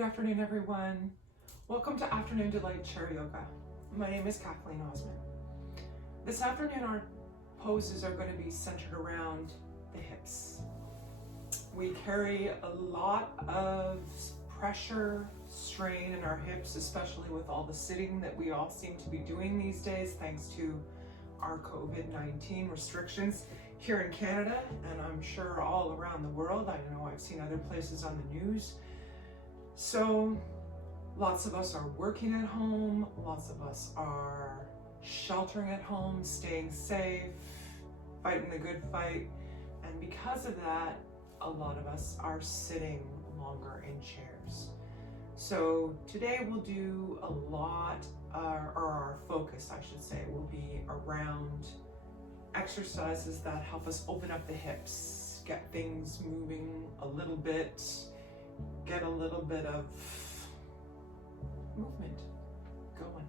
Good afternoon, everyone. Welcome to Afternoon Delight Chair Yoga. My name is Kathleen Osmond. This afternoon, our poses are going to be centered around the hips. We carry a lot of pressure, strain in our hips, especially with all the sitting that we all seem to be doing these days, thanks to our COVID-19 restrictions here in Canada, and I'm sure all around the world. I know I've seen other places on the news. So lots of us are working at home, lots of us are sheltering at home, staying safe, fighting the good fight. And because of that, a lot of us are sitting longer in chairs. So today we'll do a lot, or our focus, I should say, will be around exercises that help us open up the hips, get things moving a little bit, get a little bit of movement going.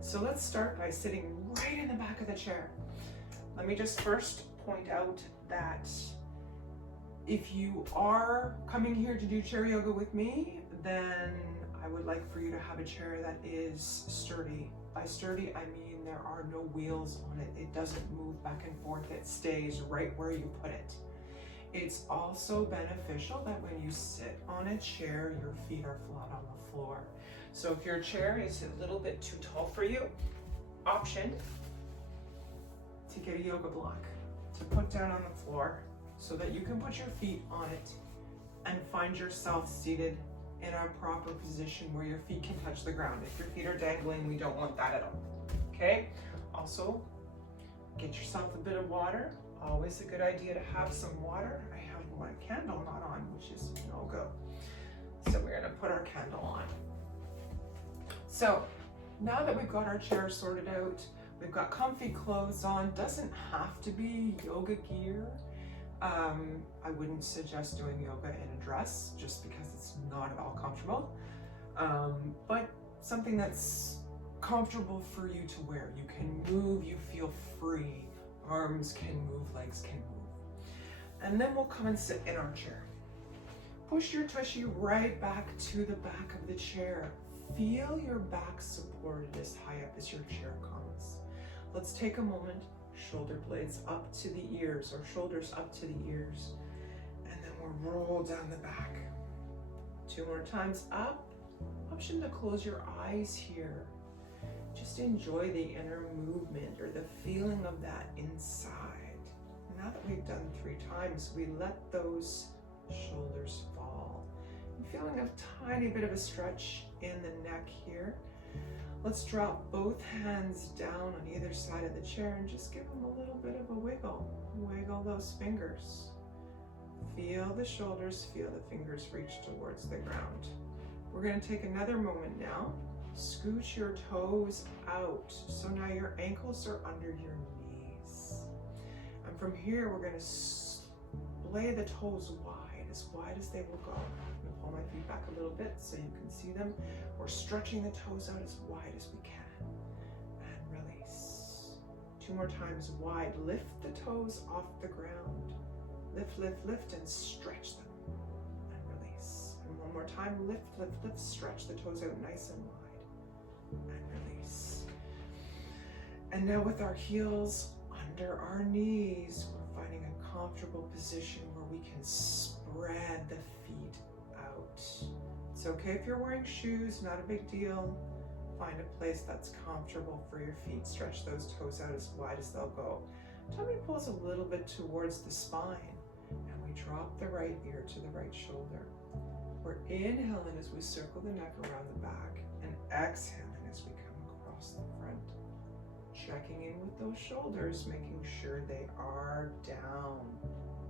So let's start by sitting right in the back of the chair. Let me just first point out that if you are coming here to do chair yoga with me, then I would like for you to have a chair that is sturdy. By sturdy, I mean there are no wheels on it. It doesn't move back and forth. It stays right where you put it. It's also beneficial that when you sit on a chair, your feet are flat on the floor. So if your chair is a little bit too tall for you, option to get a yoga block to put down on the floor so that you can put your feet on it and find yourself seated in a proper position where your feet can touch the ground. If your feet are dangling, we don't want that at all, okay? Also, get yourself a bit of water. Always a good idea to have some water. I have my candle not on, which is no go. So we're gonna put our candle on. So now that we've got our chair sorted out, we've got comfy clothes on. Doesn't have to be yoga gear. I wouldn't suggest doing yoga in a dress just because it's not at all comfortable. But something that's comfortable for you to wear. You can move, you feel free. Arms can move, legs can move. And then we'll come and sit in our chair. Push your tushy right back to the back of the chair. Feel your back supported as high up as your chair comes. Let's take a moment, shoulder blades up to the ears, or shoulders up to the ears. And then we'll roll down the back. 2 more times up. Option to close your eyes here. Just enjoy the inner movement or the feeling of that inside. Now that we've done 3 times, we let those shoulders fall. I'm feeling a tiny bit of a stretch in the neck here. Let's drop both hands down on either side of the chair and just give them a little bit of a wiggle. Wiggle those fingers. Feel the shoulders, feel the fingers reach towards the ground. We're going to take another moment now. Scooch your toes out. So now your ankles are under your knees. And from here, we're going to splay the toes wide as they will go. I'm going to pull my feet back a little bit so you can see them. We're stretching the toes out as wide as we can. And release. 2 more times wide. Lift the toes off the ground. Lift, lift, lift, and stretch them. And release. And 1 more time. Lift, lift, lift. Stretch the toes out nice and wide. And release. And now with our heels under our knees, we're finding a comfortable position where we can spread the feet out. It's okay if you're wearing shoes, not a big deal. Find a place that's comfortable for your feet. Stretch those toes out as wide as they'll go. Tummy pulls a little bit towards the spine, and we drop the right ear to the right shoulder. We're inhaling as we circle the neck around the back, and exhaling as we come across the front. Checking in with those shoulders, making sure they are down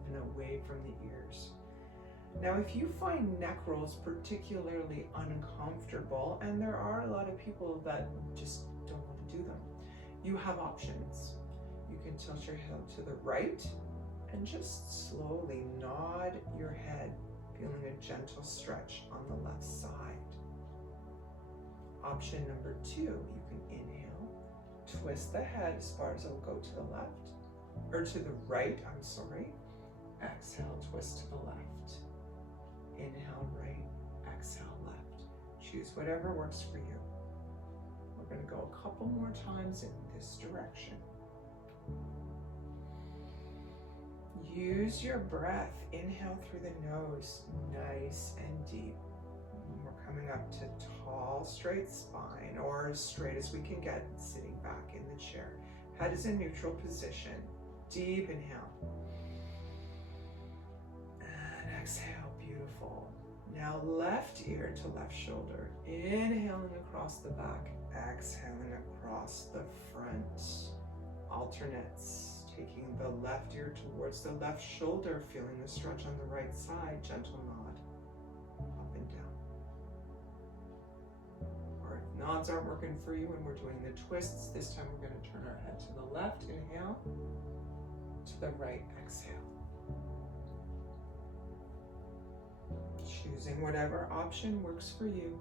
and away from the ears. Now, if you find neck rolls particularly uncomfortable, and there are a lot of people that just don't want to do them, you have options. You can tilt your head to the right and just slowly nod your head, feeling a gentle stretch on the left side. Option number 2, you can inhale, twist the head as far as it'll go to the left, or to the right, Exhale, twist to the left. Inhale right, exhale left. Choose whatever works for you. We're going to go a couple more times in this direction. Use your breath. Inhale through the nose, nice and deep. We're coming up to tall, straight spine, or as straight as we can get, sitting back in the chair. Head is in neutral position. Deep inhale. And exhale, beautiful. Now left ear to left shoulder. Inhaling across the back, exhaling across the front. Alternates. Taking the left ear towards the left shoulder, feeling the stretch on the right side, gentle nod, up and down. Or if nods aren't working for you and we're doing the twists, this time we're going to turn our head to the left, inhale, to the right, exhale. Choosing whatever option works for you.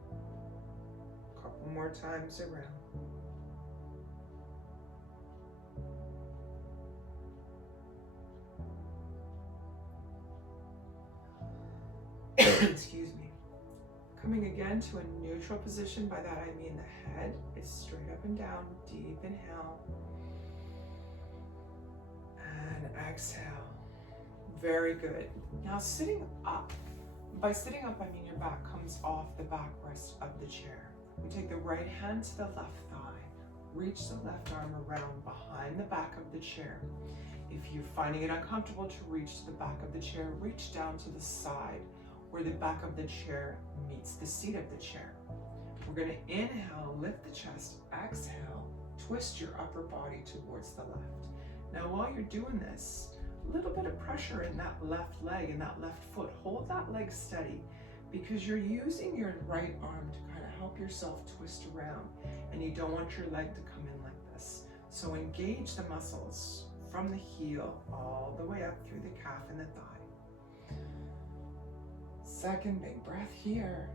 A couple more times around. Excuse me. Coming again to a neutral position. By that I mean the head is straight up and down. Deep inhale. And exhale. Very good. Now sitting up. By sitting up, I mean your back comes off the backrest of the chair. We take the right hand to the left thigh. Reach the left arm around behind the back of the chair. If you're finding it uncomfortable to reach to the back of the chair, reach down to the side where the back of the chair meets the seat of the chair. We're going to inhale, lift the chest, exhale, twist your upper body towards the left. Now while you're doing this, a little bit of pressure in that left leg and that left foot. Hold that leg steady because you're using your right arm to kind of help yourself twist around, and you don't want your leg to come in like this. So engage the muscles from the heel all the way up through the calf and the thigh. Second big breath here.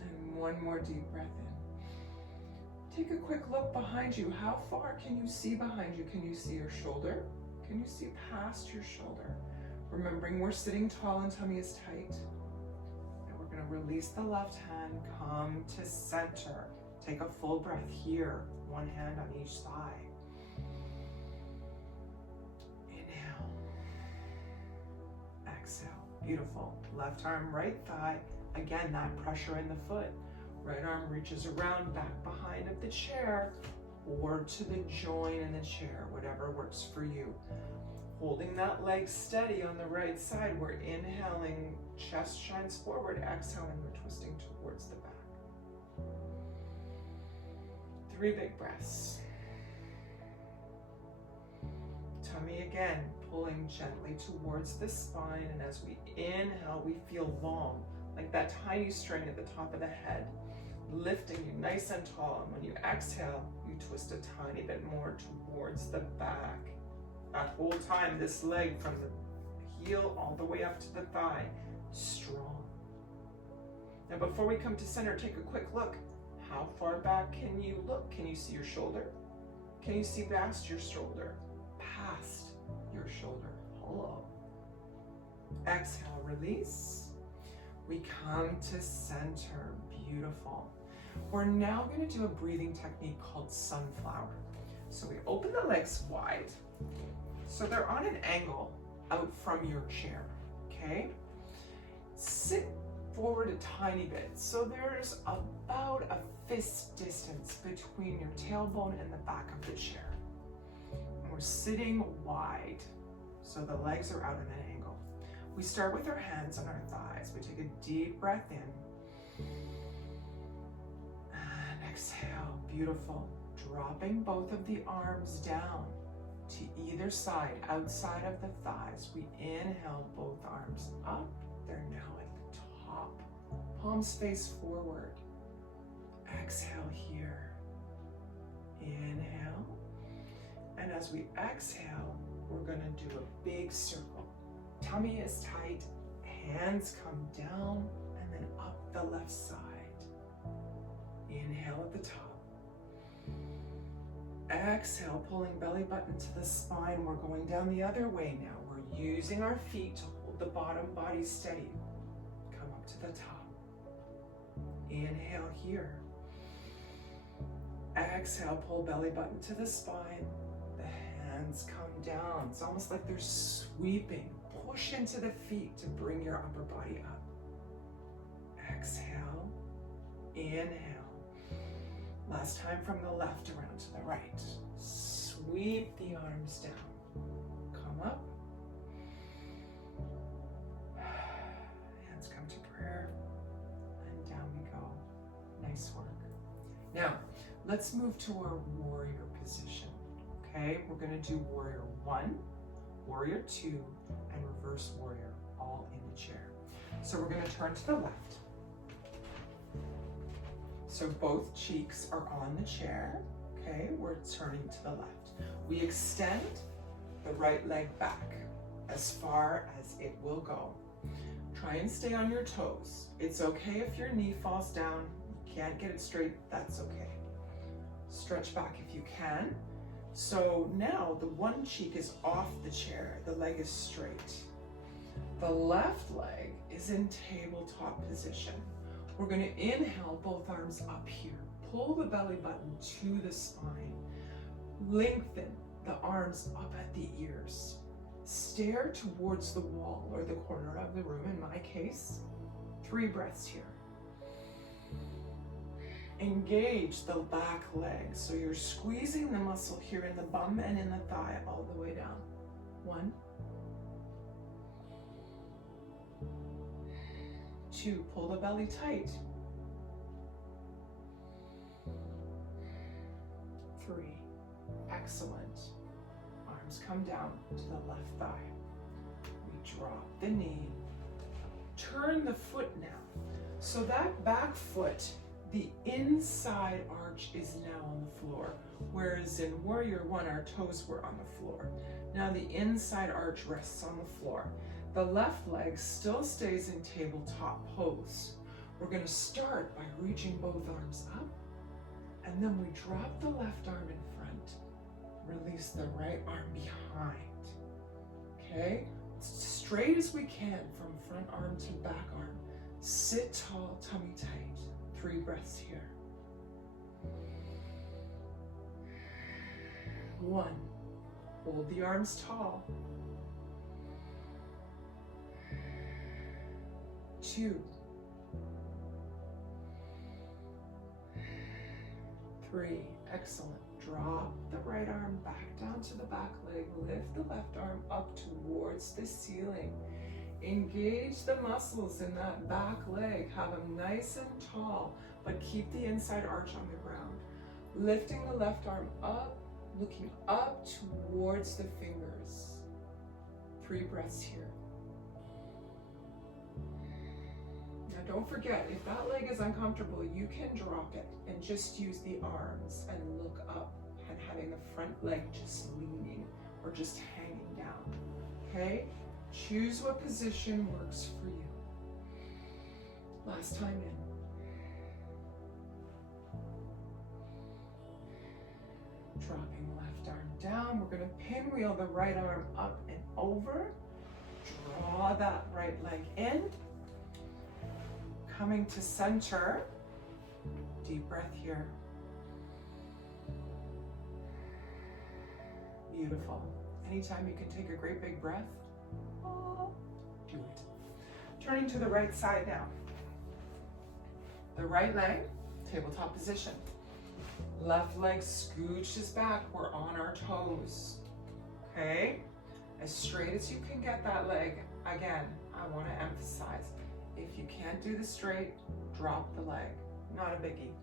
And one more deep breath in. Take a quick look behind you. How far can you see behind you? Can you see your shoulder? Can you see past your shoulder? Remembering we're sitting tall and tummy is tight. And we're going to release the left hand, come to center. Take a full breath here, one hand on each thigh. Inhale. Exhale. Beautiful. Left arm, right thigh. Again, that pressure in the foot. Right arm reaches around, back behind of the chair, or to the joint in the chair, whatever works for you. Holding that leg steady on the right side, we're inhaling, chest shines forward, exhaling, we're twisting towards the back. 3 big breaths. Tummy again, pulling gently towards the spine, and as we inhale, we feel long, like that tiny string at the top of the head, lifting you nice and tall. And when you exhale, you twist a tiny bit more towards the back. That whole time, this leg from the heel all the way up to the thigh, strong. Now before we come to center, take a quick look. How far back can you look? Can you see your shoulder? Can you see past your shoulder? Past your shoulder. Hello. Exhale, release. We come to center. Beautiful. We're now going to do a breathing technique called sunflower. So we open the legs wide, so they're on an angle out from your chair, okay? Sit forward a tiny bit, so there's about a fist distance between your tailbone and the back of the chair. And we're sitting wide, so the legs are out at an angle. We start with our hands on our thighs. We take a deep breath in. And exhale, beautiful. Dropping both of the arms down to either side, outside of the thighs. We inhale, both arms up. They're now at the top. Palms face forward. Exhale here. Inhale. And as we exhale, we're going to do a big circle. Tummy is tight. Hands come down and then up the left side. Inhale at the top. Exhale, pulling belly button to the spine. We're going down the other way now. We're using our feet to hold the bottom body steady. Come up to the top. Inhale here. Exhale, pull belly button to the spine. The hands come down. It's almost like they're sweeping. Push into the feet to bring your upper body up. Exhale, inhale. Last time from the left around to the right. Sweep the arms down. Come up. Hands come to prayer. And down we go. Nice work. Now, let's move to our warrior position. Okay, we're going to do warrior 1, warrior 2, and reverse warrior, all in the chair. So we're going to turn to the left. So both cheeks are on the chair. Okay, we're turning to the left. We extend the right leg back as far as it will go. Try and stay on your toes. It's okay if your knee falls down. You can't get it straight, that's okay. Stretch back if you can. So now the one cheek is off the chair, the leg is straight. The left leg is in tabletop position. We're going to inhale, both arms up here. Pull the belly button to the spine. Lengthen the arms up at the ears. Stare towards the wall or the corner of the room, in my case. 3 breaths here. Engage the back leg. So you're squeezing the muscle here in the bum and in the thigh all the way down. 1. 2, pull the belly tight. 3, excellent. Arms come down to the left thigh. We drop the knee. Turn the foot now. So that back foot, the inside arch is now on the floor, whereas in Warrior 1, our toes were on the floor. Now the inside arch rests on the floor. The left leg still stays in tabletop pose. We're going to start by reaching both arms up, and then we drop the left arm in front. Release the right arm behind. Okay? Straight as we can from front arm to back arm. Sit tall, tummy tight. 3 breaths here. 1. Hold the arms tall. 2. 3. Excellent. Drop the right arm back down to the back leg. Lift the left arm up towards the ceiling. Engage the muscles in that back leg. Have them nice and tall, but keep the inside arch on the ground. Lifting the left arm up, looking up towards the fingers. 3 breaths here. Now don't forget, if that leg is uncomfortable, you can drop it and just use the arms and look up, and having the front leg just leaning or just hanging down. Okay? Choose what position works for you. Last time in. Dropping left arm down. We're going to pinwheel the right arm up and over. Draw that right leg in. Coming to center. Deep breath here. Beautiful. Anytime you can take a great big breath, do it. Turning to the right side now. The right leg, tabletop position. Left leg scooches back. We're on our toes. Okay? As straight as you can get that leg. Again, I want to emphasize, if you can't do the straight, drop the leg. Not a biggie.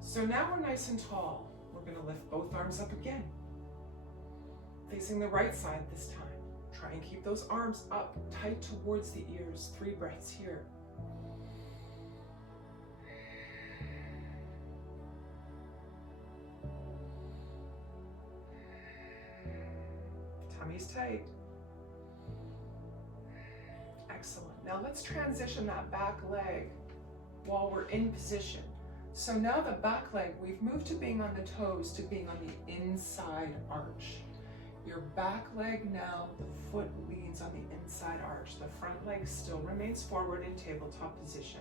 So now we're nice and tall. We're going to lift both arms up again. Facing the right side this time. Try and keep those arms up, tight towards the ears. 3 breaths here. Tummy's tight. Excellent. Now let's transition that back leg while we're in position. So now the back leg, we've moved to being on the toes to being on the inside arch. Your back leg now, the foot leads on the inside arch. The front leg still remains forward in tabletop position.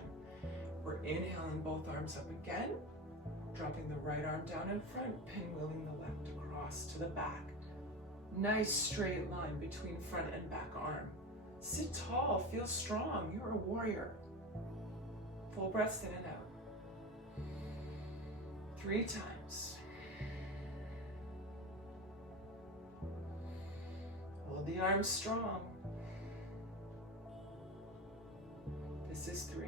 We're inhaling both arms up again, dropping the right arm down in front, pinwheeling the left across to the back. Nice straight line between front and back arm. Sit tall, feel strong, you're a warrior. Full breaths in and out. 3 times. Hold the arms strong. This is 3.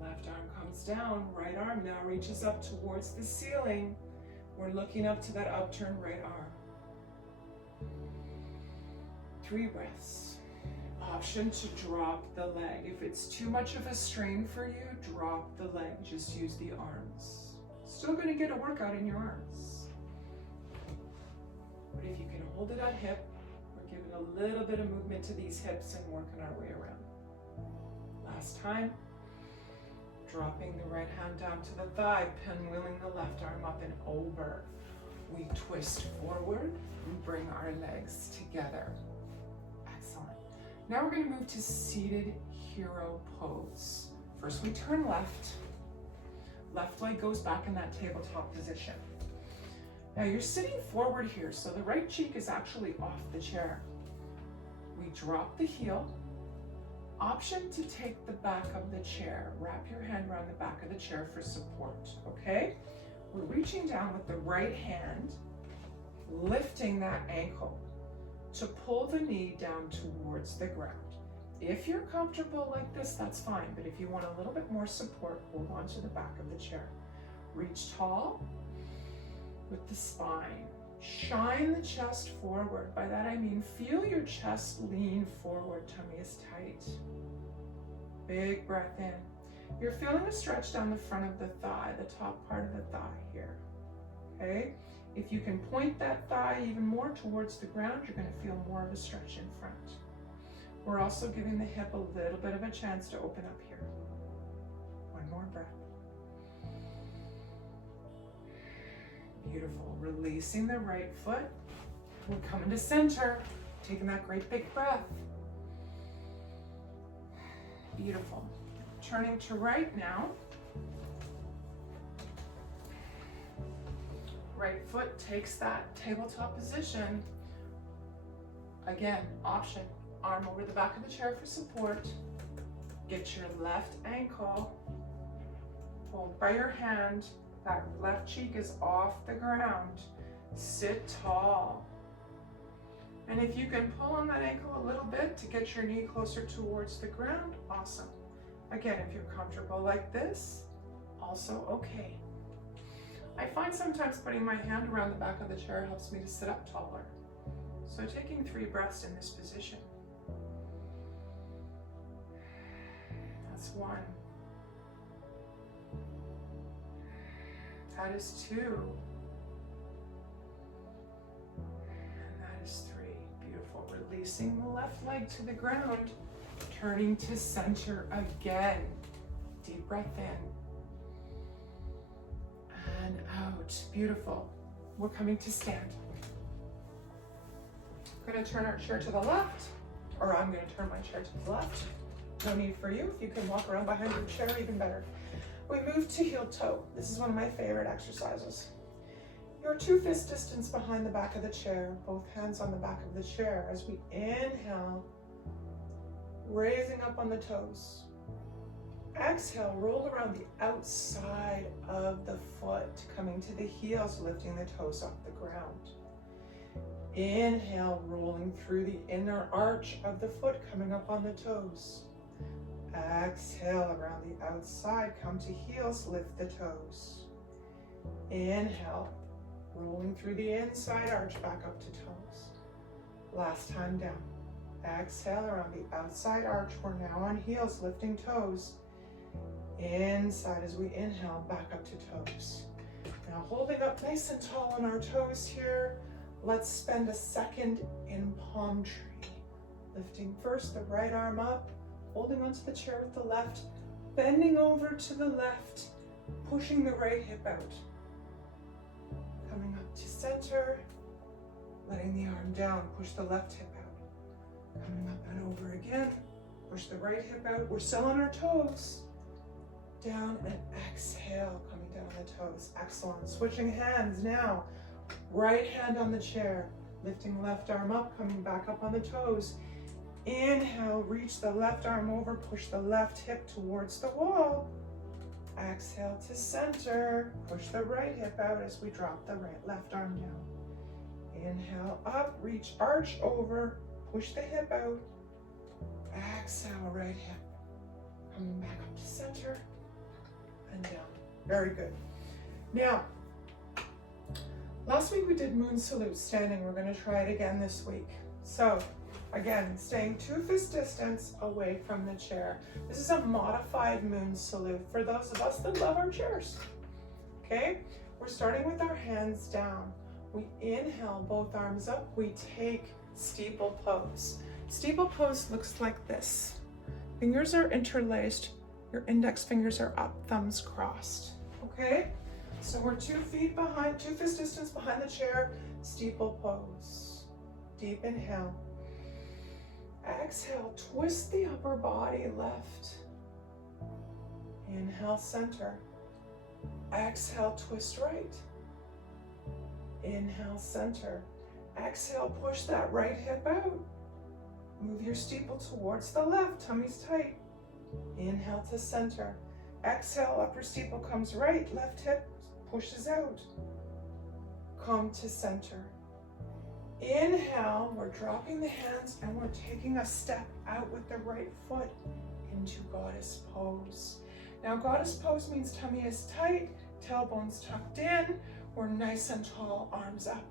Left arm comes down, right arm now reaches up towards the ceiling. We're looking up to that upturned right arm. 3 breaths. Option to drop the leg. If it's too much of a strain for you, drop the leg. Just use the arms. Still going to get a workout in your arms. But if you can hold it at hip, we're giving a little bit of movement to these hips and working our way around. Last time. Dropping the right hand down to the thigh, pinwheeling the left arm up and over. We twist forward and bring our legs together. Excellent. Now we're going to move to seated hero pose. First we turn left. Left leg goes back in that tabletop position. Now you're sitting forward here, so the right cheek is actually off the chair. We drop the heel. Option to take the back of the chair. Wrap your hand around the back of the chair for support, okay? We're reaching down with the right hand, lifting that ankle to pull the knee down towards the ground. If you're comfortable like this, that's fine, but if you want a little bit more support, hold on to the back of the chair. Reach tall with the spine. Shine the chest forward. By that I mean feel your chest lean forward, tummy is tight. Big breath in. You're feeling a stretch down the front of the thigh, the top part of the thigh here. Okay? If you can point that thigh even more towards the ground, you're going to feel more of a stretch in front. We're also giving the hip a little bit of a chance to open up here. One more breath. Beautiful. Releasing the right foot. We're coming to center. Taking that great big breath. Beautiful. Turning to right now. Right foot takes that tabletop position. Again, option. Arm over the back of the chair for support. Get your left ankle. Hold by your hand. That left cheek is off the ground. Sit tall. And if you can pull on that ankle a little bit to get your knee closer towards the ground, awesome. Again, if you're comfortable like this, also okay. I find sometimes putting my hand around the back of the chair helps me to sit up taller. So taking 3 breaths in this position. That's 1. That is 2. And that is 3. Beautiful. Releasing the left leg to the ground. Turning to center again. Deep breath in. And out. Beautiful. We're coming to stand. I'm going to turn our chair to the left. Or I'm going to turn my chair to the left. No need for you. If you can walk around behind your chair, even better. We move to heel toe. This is one of my favorite exercises. You're 2 fist distance behind the back of the chair, both hands on the back of the chair. As we inhale, raising up on the toes. Exhale, roll around the outside of the foot, coming to the heels, lifting the toes off the ground. Inhale, rolling through the inner arch of the foot, coming up on the toes. Exhale, around the outside, come to heels, lift the toes. Inhale, rolling through the inside arch, back up to toes. Last time down. Exhale, around the outside arch, we're now on heels, lifting toes. Inside as we inhale, back up to toes. Now holding up nice and tall on our toes here, let's spend a second in palm tree. Lifting first the right arm up, holding onto the chair with the left, bending over to the left, pushing the right hip out. Coming up to center, letting the arm down, push the left hip out. Coming up and over again, Push the right hip out. We're still on our toes. Down and exhale, coming down the toes. Excellent. Switching hands now. Right hand on the chair. Lifting left arm up, coming back up on the toes. Inhale, reach the left arm over, push the left hip towards the wall. Exhale to center. Push the right hip out as we drop the left arm down. Inhale up, reach, arch over, push the hip out. Exhale, right hip. Coming back up to center and down. Very good. Now, last week we did moon salute standing. We're going to try it again this week. So, again, staying 2 fist distance away from the chair. This is a modified moon salute for those of us that love our chairs. Okay, we're starting with our hands down. We inhale, both arms up. We take steeple pose. Steeple pose looks like this. Fingers are interlaced. Your index fingers are up, thumbs crossed. Okay, so we're 2 feet behind, 2 fist distance behind the chair. Steeple pose. Deep inhale. Exhale, twist the upper body left. Inhale, center. Exhale, twist right. Inhale, center. Exhale, push that right hip out. Move your steeple towards the left, tummy's tight. Inhale to center. Exhale, upper steeple comes right, left hip pushes out. Come to center. Inhale, we're dropping the hands and we're taking a step out with the right foot into goddess pose. Now goddess pose means tummy is tight, tailbone's tucked in, we're nice and tall, arms up.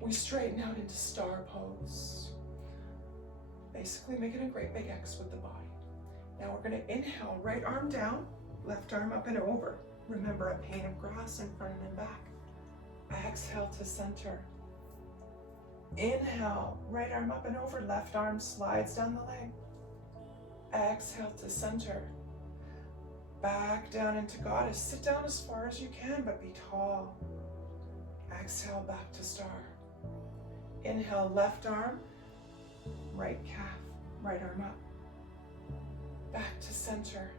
We straighten out into star pose. Basically making a great big X with the body. Now we're going to inhale, right arm down, left arm up and over. Remember a pane of grass in front and back. Exhale to center. Inhale, right arm up and over, left arm slides down the leg. Exhale to center. Back down into goddess. Sit down as far as you can, but be tall. Exhale, back to star. Inhale, left arm, right calf, right arm up. Back to center.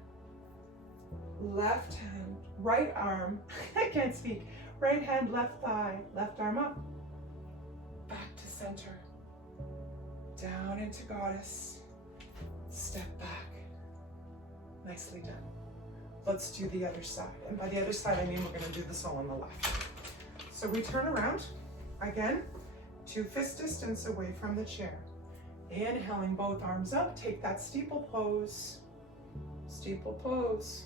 Left hand, right arm, I can't speak. Right hand, left thigh, left arm up. Back to center. Down into goddess. Step back. Nicely done. Let's do the other side. And by the other side, I mean we're going to do this all on the left. So we turn around. Again, 2 fist distance away from the chair. Inhaling, both arms up. Take that steeple pose. Steeple pose.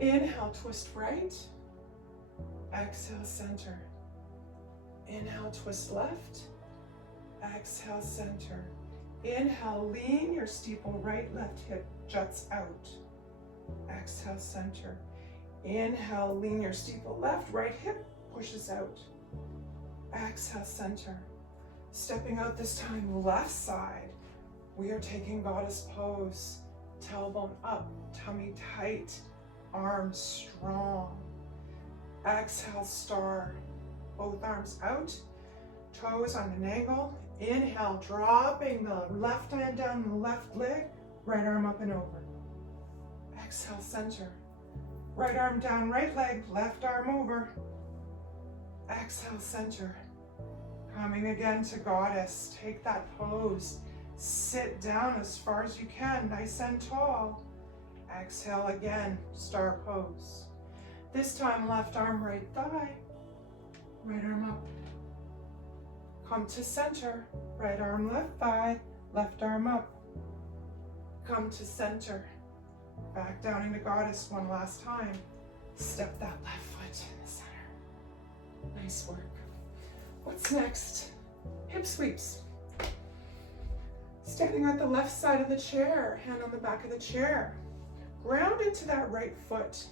Inhale, twist right. Exhale, center. Inhale, twist left. Exhale, center. Inhale, lean your steeple right, left hip juts out. Exhale, center. Inhale, lean your steeple left, right hip pushes out. Exhale, center. Stepping out this time, left side. We are taking goddess pose. Tailbone up, tummy tight, arms strong. Exhale, star. Both arms out, toes on an angle. Inhale, dropping the left hand down the left leg, right arm up and over. Exhale, center. Right arm down, right leg, left arm over. Exhale, center. Coming again to goddess. Take that pose. Sit down as far as you can, nice and tall. Exhale again, star pose. This time, left arm, right thigh. Right arm up. Come to center. Right arm, left thigh. Left arm up. Come to center. Back down into goddess one last time. Step that left foot in the center. Nice work. What's next? Hip sweeps. Standing at the left side of the chair, hand on the back of the chair. Ground into that right foot.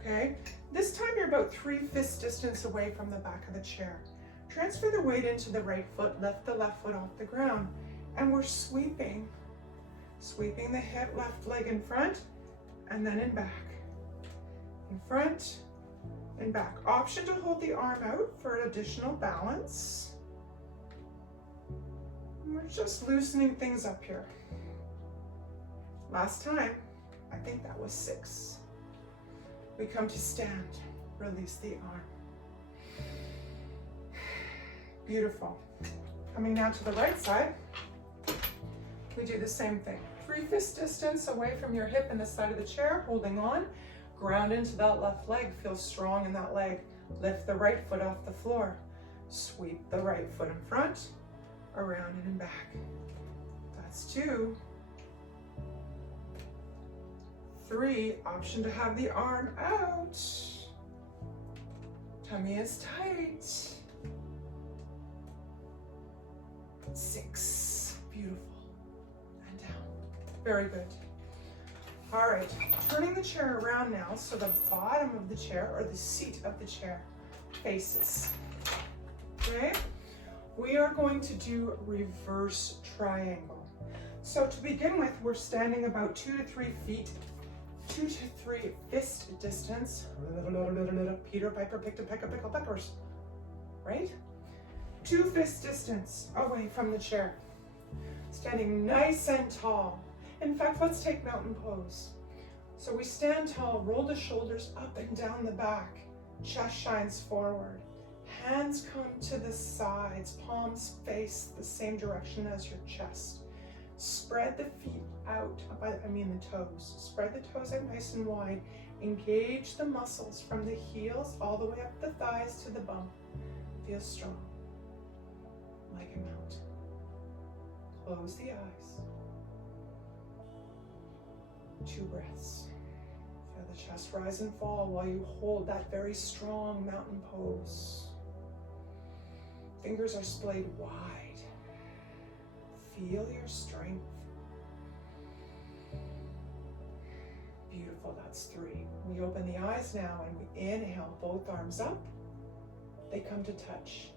Okay? This time you're about 3 fist distance away from the back of the chair. Transfer the weight into the right foot, lift the left foot off the ground, and we're sweeping. Sweeping the hip, left leg in front, and then in back. In front, and back. Option to hold the arm out for additional balance. we're just loosening things up here. Last time, I think that was 6. We come to stand, release the arm. Beautiful. Coming now to the right side, we do the same thing. 3 fist distance away from your hip and the side of the chair, holding on. Ground into that left leg, feel strong in that leg. Lift the right foot off the floor. Sweep the right foot in front, around and back. That's 2. 3, option to have the arm out. Tummy is tight. 6, beautiful, and down. Very good. All right, turning the chair around now so the bottom of the chair or the seat of the chair faces. Okay, we are going to do reverse triangle. So to begin with, we're standing about 2 to 3 feet, 2 to 3 fist distance. Peter Piper picked a peck of pickled peppers, right? 2 fist distance away from the chair. Standing nice and tall. In fact, let's take mountain pose. So we stand tall, roll the shoulders up and down the back. Chest shines forward. Hands come to the sides, palms face the same direction as your chest. Spread the feet out, the toes. Spread the toes out nice and wide. Engage the muscles from the heels all the way up the thighs to the bum. Feel strong, like a mountain. Close the eyes. 2 breaths. Feel the chest rise and fall while you hold that very strong mountain pose. Fingers are splayed wide. Feel your strength. Beautiful, that's 3. We open the eyes now and we inhale, both arms up. They come to touch.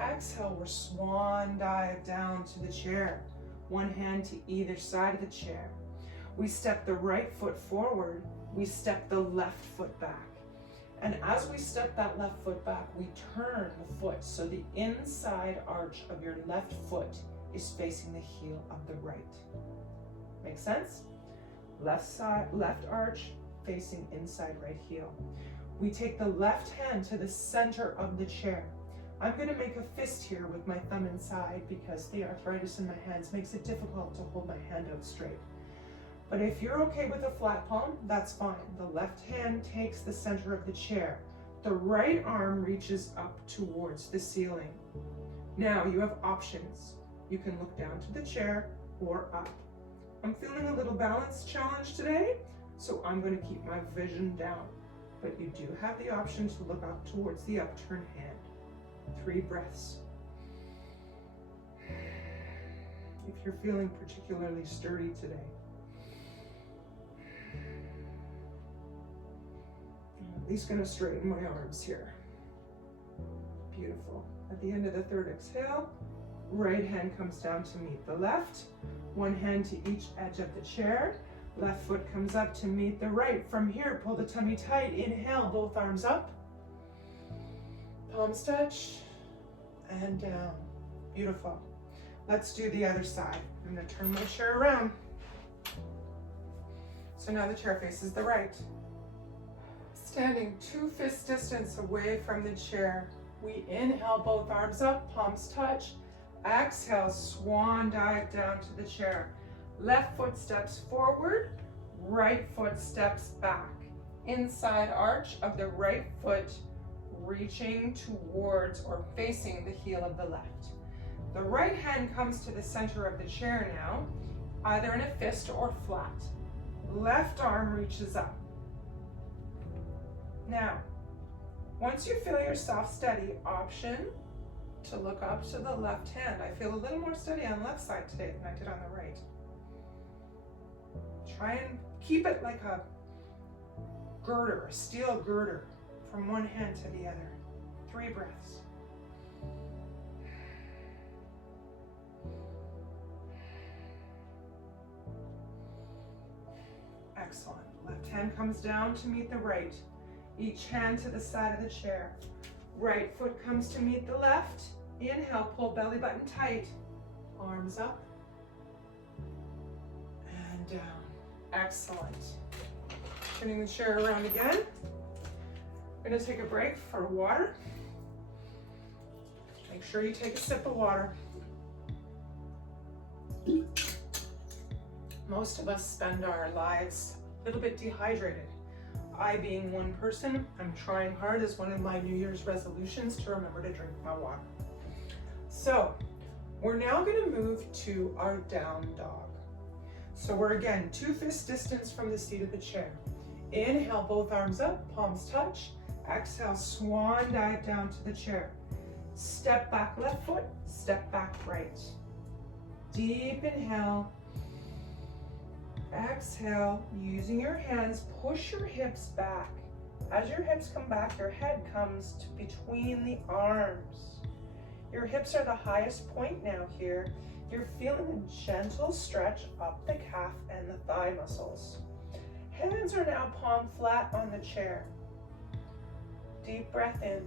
Exhale, we're swan dive down to the chair. 1 hand to either side of the chair. We step the right foot forward. We step the left foot back. And as we step that left foot back, we turn the foot so the inside arch of your left foot is facing the heel of the right. Make sense? Left side, left arch facing inside right heel. We take the left hand to the center of the chair. I'm going to make a fist here with my thumb inside because the arthritis in my hands makes it difficult to hold my hand out straight. But if you're okay with a flat palm, that's fine. The left hand takes the center of the chair. The right arm reaches up towards the ceiling. Now you have options. You can look down to the chair or up. I'm feeling a little balance challenge today, so I'm going to keep my vision down. But you do have the option to look up towards the upturned hand. 3 breaths. If you're feeling particularly sturdy today. I'm at least going to straighten my arms here. Beautiful. At the end of the 3rd exhale, right hand comes down to meet the left. 1 hand to each edge of the chair. Left foot comes up to meet the right. From here, pull the tummy tight. Inhale, both arms up. Palms touch and down. Beautiful. Let's do the other side. I'm going to turn my chair around. So now the chair faces the right. Standing 2 fist distance away from the chair. We inhale, both arms up, palms touch. Exhale, swan dive down to the chair. Left foot steps forward, right foot steps back. Inside arch of the right foot reaching towards or facing the heel of the left. The right hand comes to the center of the chair now, either in a fist or flat. Left arm reaches up. Now, once you feel yourself steady, option to look up to the left hand. I feel a little more steady on the left side today than I did on the right. Try and keep it like a girder, a steel girder, from one hand to the other. 3 breaths. Excellent. Left hand comes down to meet the right. Each hand to the side of the chair. Right foot comes to meet the left. Inhale, pull belly button tight. Arms up and down. Excellent. Turning the chair around again. We're going to take a break for water. Make sure you take a sip of water. Most of us spend our lives a little bit dehydrated. I, being one person, I'm trying hard as one of my New Year's resolutions to remember to drink my water. So we're now going to move to our down dog. So we're again 2 fist distance from the seat of the chair. Inhale, both arms up, palms touch. Exhale, swan dive down to the chair. Step back left foot, step back right. Deep inhale. Exhale, using your hands, push your hips back. As your hips come back, your head comes to between the arms. Your hips are the highest point now here. You're feeling a gentle stretch up the calf and the thigh muscles. Hands are now palm flat on the chair. Deep breath in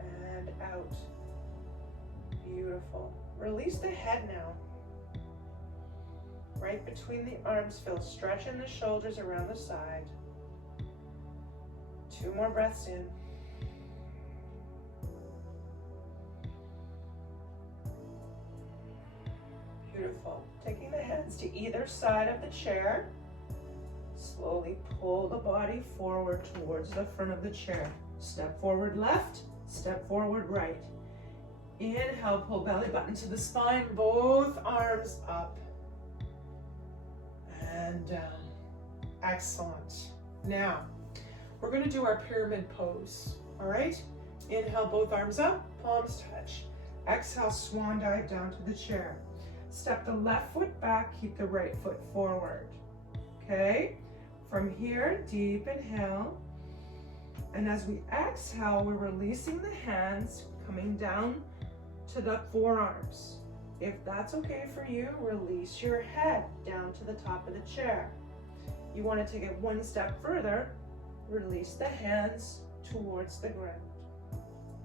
and out. Beautiful. Release the head now. Right between the arms, feel stretch in the shoulders around the side. 2 more breaths in. Beautiful. Taking the hands to either side of the chair. Slowly pull the body forward towards the front of the chair. Step forward left, step forward right. Inhale, pull belly button to the spine, both arms up and down. Excellent. Now, we're going to do our pyramid pose, all right? Inhale, both arms up, palms touch. Exhale, swan dive down to the chair. Step the left foot back, keep the right foot forward, okay? From here, deep inhale. And as we exhale, we're releasing the hands, coming down to the forearms. If that's okay for you, release your head down to the top of the chair. You want to take it 1 step further, release the hands towards the ground.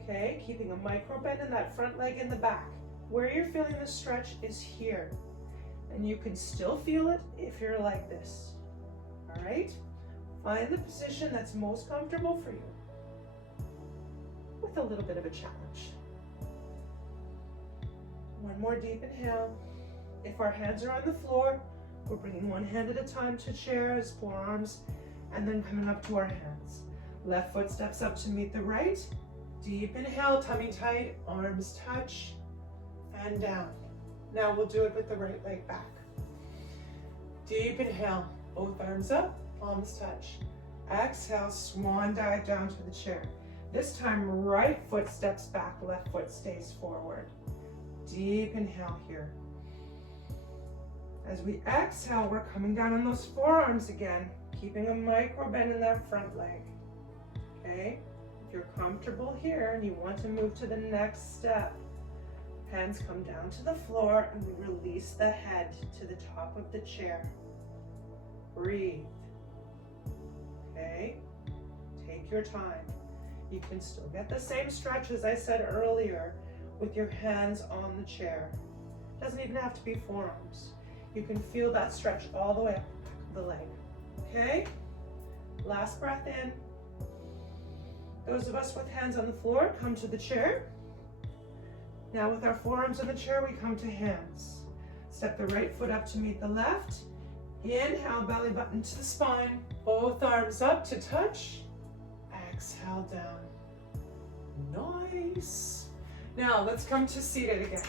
Okay, keeping a micro bend in that front leg in the back. Where you're feeling the stretch is here. And you can still feel it if you're like this. All right? Find the position that's most comfortable for you with a little bit of a challenge. 1 more deep inhale. If our hands are on the floor, we're bringing 1 hand at a time to chairs, forearms, and then coming up to our hands. Left foot steps up to meet the right. Deep inhale, tummy tight, arms touch, and down. Now we'll do it with the right leg back. Deep inhale, both arms up, palms touch. Exhale, swan dive down to the chair. This time, right foot steps back, left foot stays forward. Deep inhale here. As we exhale, we're coming down on those forearms again, keeping a micro bend in that front leg. Okay? If you're comfortable here and you want to move to the next step, hands come down to the floor and we release the head to the top of the chair. Breathe. Okay? Take your time. You can still get the same stretch as I said earlier with your hands on the chair. Doesn't even have to be forearms. You can feel that stretch all the way up the leg. Okay? Last breath in. Those of us with hands on the floor, come to the chair. Now with our forearms on the chair, we come to hands. Step the right foot up to meet the left. Inhale, belly button to the spine. Both arms up to touch. Exhale down. Nice. Now let's come to seated again.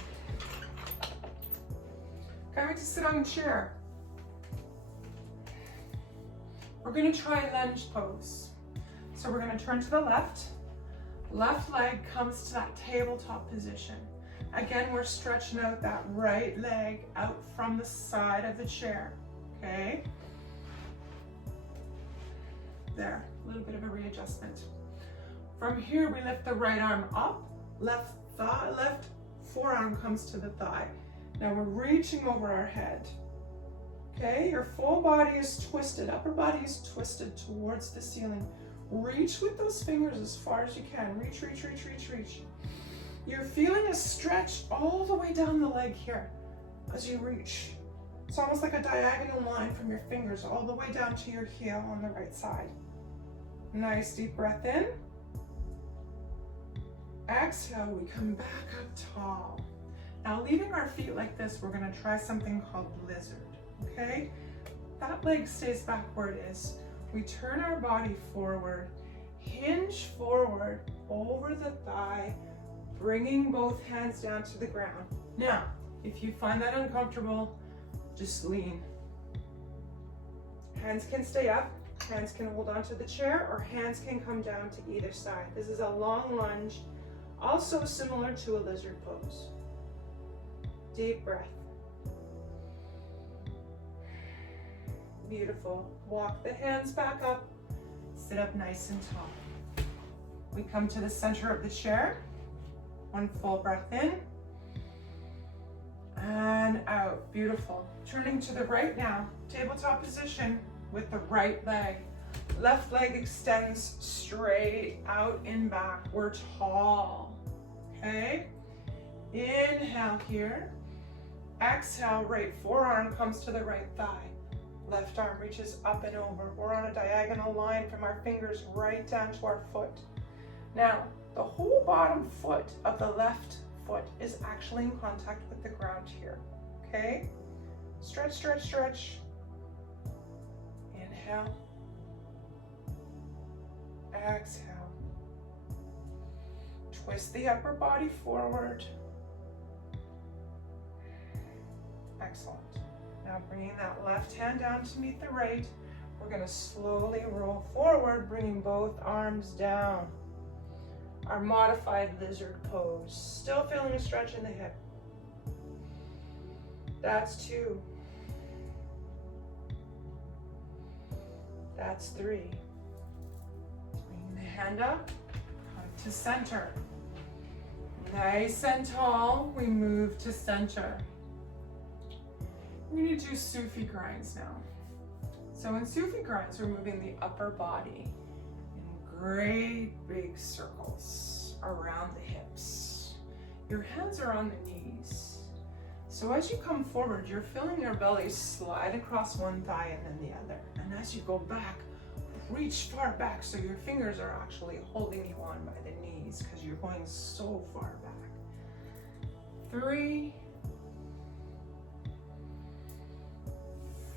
Coming to sit on the chair. We're going to try lunge pose. So we're going to turn to the left. Left leg comes to that tabletop position. Again, we're stretching out that right leg out from the side of the chair. Okay? There, a little bit of a readjustment. From here, we lift the right arm up, left forearm comes to the thigh. Now we're reaching over our head. Okay, your full body is twisted, upper body is twisted towards the ceiling. Reach with those fingers as far as you can. Reach, reach, reach, reach, reach. You're feeling a stretch all the way down the leg here as you reach. It's almost like a diagonal line from your fingers all the way down to your heel on the right side. Nice deep breath in. Exhale, we come back up tall. Now leaving our feet like this, we're gonna try something called lizard, okay? That leg stays back where it is. We turn our body forward, hinge forward over the thigh, bringing both hands down to the ground. Now, if you find that uncomfortable, just lean. Hands can stay up, hands can hold onto the chair, or hands can come down to either side. This is a long lunge, also similar to a lizard pose. Deep breath. Beautiful. Walk the hands back up, sit up nice and tall. We come to the center of the chair. One full breath in and out. Beautiful. Turning to the right now, tabletop position with the right leg. Left leg extends straight out and back. We're tall, okay? Inhale here. Exhale, right forearm comes to the right thigh. Left arm reaches up and over. We're on a diagonal line from our fingers right down to our foot. Now, the whole bottom foot of the left foot is actually in contact with the ground here, okay? Stretch, stretch, stretch. Inhale. Exhale. Twist the upper body forward. Excellent. Now bringing that left hand down to meet the right, we're going to slowly roll forward, bringing both arms down. Our modified lizard pose. Still feeling a stretch in the hip. That's 2. That's 3. Bring the hand up, come to center. Nice and tall, we move to center. We're going to do Sufi grinds now. So in Sufi grinds, we're moving the upper body in great big circles around the hips. Your hands are on the knees. So as you come forward, you're feeling your belly slide across one thigh and then the other. And as you go back, reach far back so your fingers are actually holding you on by the knees because you're going so far back. 3,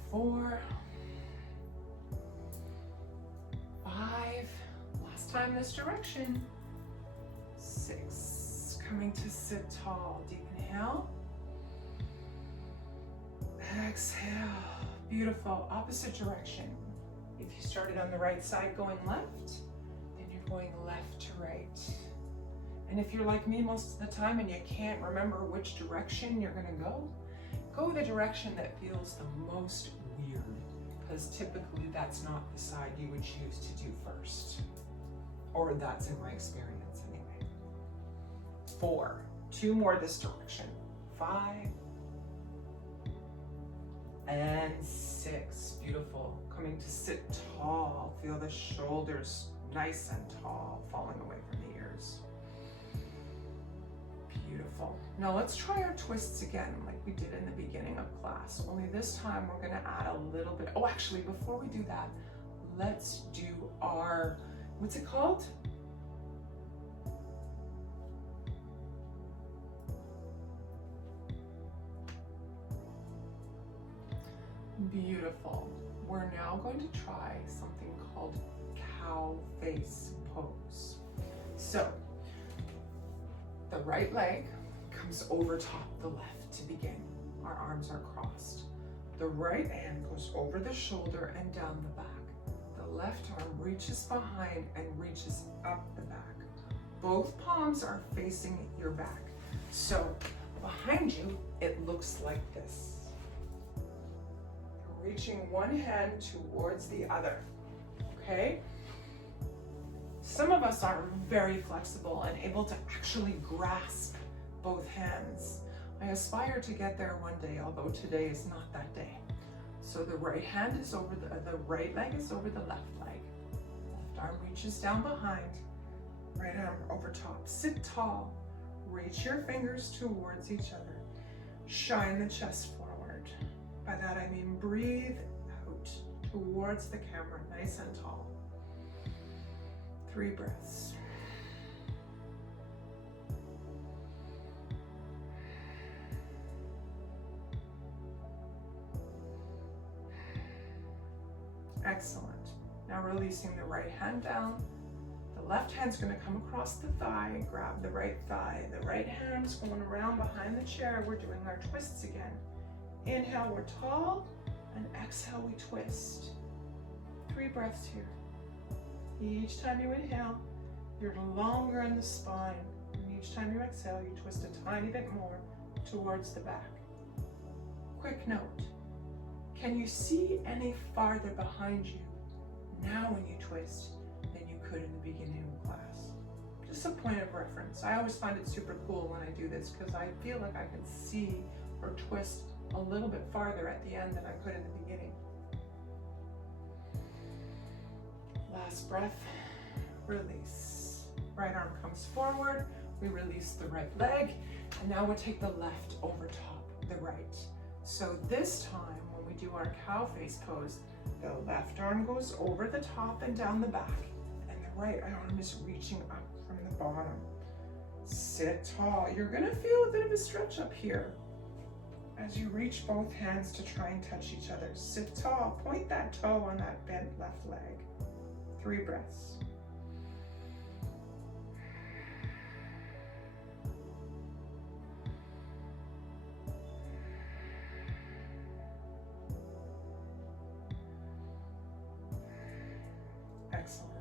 4, 5, last time this direction, 6, coming to sit tall, deep inhale, exhale, beautiful, opposite direction. If you started on the right side going left, then you're going left to right. And if you're like me most of the time and you can't remember which direction you're gonna go the direction that feels the most weird, because typically that's not the side you would choose to do first. Or that's in my experience anyway. 4, 2 more this direction. 5, and 6, beautiful. Coming to sit tall, feel the shoulders nice and tall, falling away from the ears. Beautiful. Now let's try our twists again like we did in the beginning of class, only this time we're gonna add a little bit. Oh, actually, before we do that, let's do our, what's it called? Beautiful. We're now going to try something called cow face pose. So, the right leg comes over top the left to begin. Our arms are crossed. The right hand goes over the shoulder and down the back. The left arm reaches behind and reaches up the back. Both palms are facing your back. So behind you, it looks like this. Reaching one hand towards the other, okay? Some of us are very flexible and able to actually grasp both hands. I aspire to get there one day, although today is not that day. So the right hand is over the right leg is over the left leg. Left arm reaches down behind, right arm over top. Sit tall, Reach your fingers towards each other. Shine the chest forward. By that I mean breathe out towards the camera, nice and tall. 3 breaths. Excellent. Now releasing the right hand down. The left hand's going to come across the thigh and grab the right thigh. The right hand's going around behind the chair. We're doing our twists again. Inhale, we're tall, and exhale, we twist. 3 breaths here. Each time you inhale, you're longer in the spine. And each time you exhale, you twist a tiny bit more towards the back. Quick note. Can you see any farther behind you now when you twist than you could in the beginning of class? Just a point of reference. I always find it super cool when I do this because I feel like I can see or twist a little bit farther at the end than I could in the beginning. Last breath, release. Right arm comes forward, we release the right leg, and now we'll take the left over top the right. So this time, when we do our cow face pose, the left arm goes over the top and down the back, and the right arm is reaching up from the bottom. Sit tall. You're gonna feel a bit of a stretch up here as you reach both hands to try and touch each other. Sit tall. Point that toe on that bent left leg. 3 breaths. Excellent.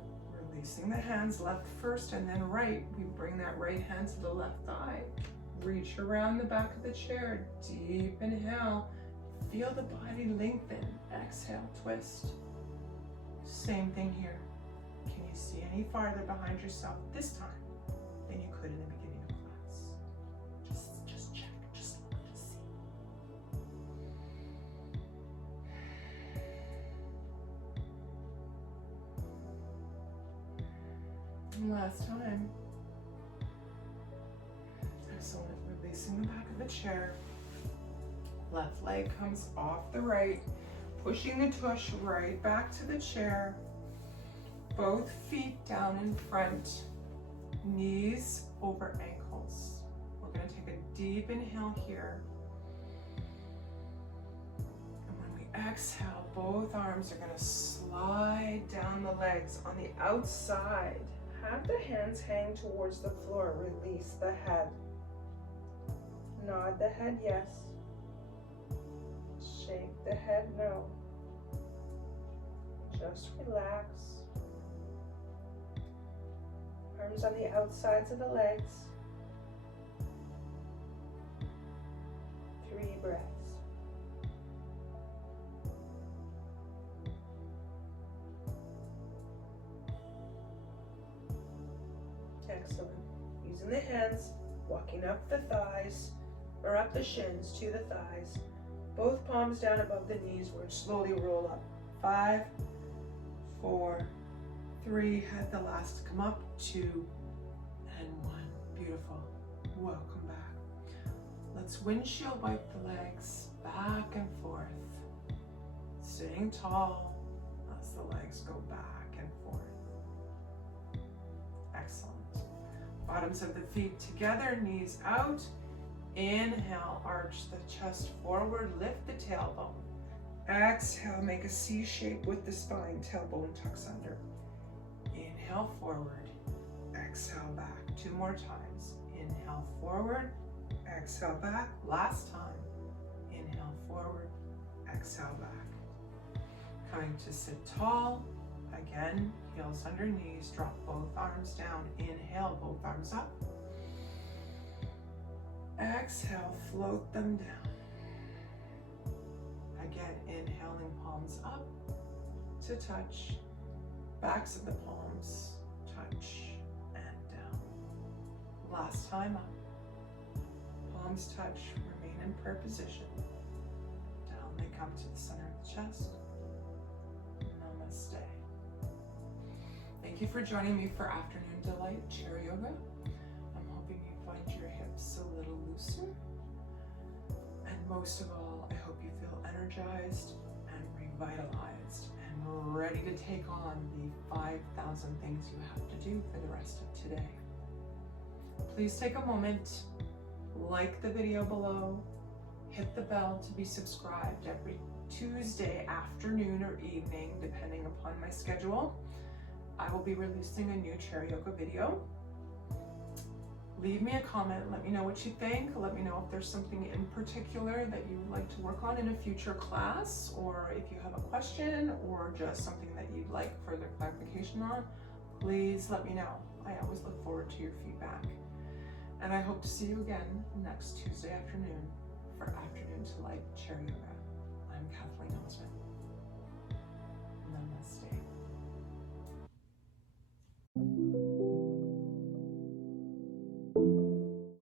Releasing the hands, left first and then right. We bring that right hand to the left thigh. Reach around the back of the chair. Deep inhale. Feel the body lengthen. Exhale, twist. Same thing here. Can you see any farther behind yourself this time than you could in the beginning of class? Just check. Just look to see. And last time. Excellent. Releasing the back of the chair. Left leg comes off the right. Pushing the tush right back to the chair. Both feet down in front. Knees over ankles. We're going to take a deep inhale here. And when we exhale, both arms are going to slide down the legs on the outside. Have the hands hang towards the floor. Release the head. Nod the head yes. Shake the head no. Just relax. Arms on the outsides of the legs. 3 breaths. Excellent. Using the hands, walking up the thighs, or up the shins to the thighs. Both palms down above the knees. We're slowly roll up. 5, 4, 3. Had the last come up. 2 and 1. Beautiful. Welcome back. Let's windshield wipe the legs back and forth. Sitting tall as the legs go back and forth. Excellent. Bottoms of the feet together, knees out. Inhale, arch the chest forward, lift the tailbone. Exhale, make a C shape with the spine, tailbone tucks under. Inhale forward, exhale back. 2 more times. Inhale forward, exhale back. Last time. Inhale forward, exhale back. Coming to sit tall. Again, heels under knees, drop both arms down. Inhale, both arms up. Exhale, float them down. Again, inhaling, palms up to touch. Backs of the palms touch and down. Last time up. Palms touch, remain in prayer position. Down they come to the center of the chest. Namaste. Thank you for joining me for Afternoon Delight Chair Yoga. I'm hoping you Find your hips a little looser. And most of all, I hope you feel energized and revitalized and ready to take on the 5,000 things you have to do for the rest of today. Please take a moment, like the video below, hit the bell to be subscribed every Tuesday afternoon or evening, depending upon my schedule. I will be releasing a new chair yoga video. Leave me a comment, let me know what you think. Let me know if there's something in particular that you would like to work on in a future class, or if you have a question or just something that you'd like further clarification on, please let me know. I always look forward to your feedback. And I hope to see you again next Tuesday afternoon for Afternoon to Light Chair Yoga. I'm Kathleen Osmond. Namaste.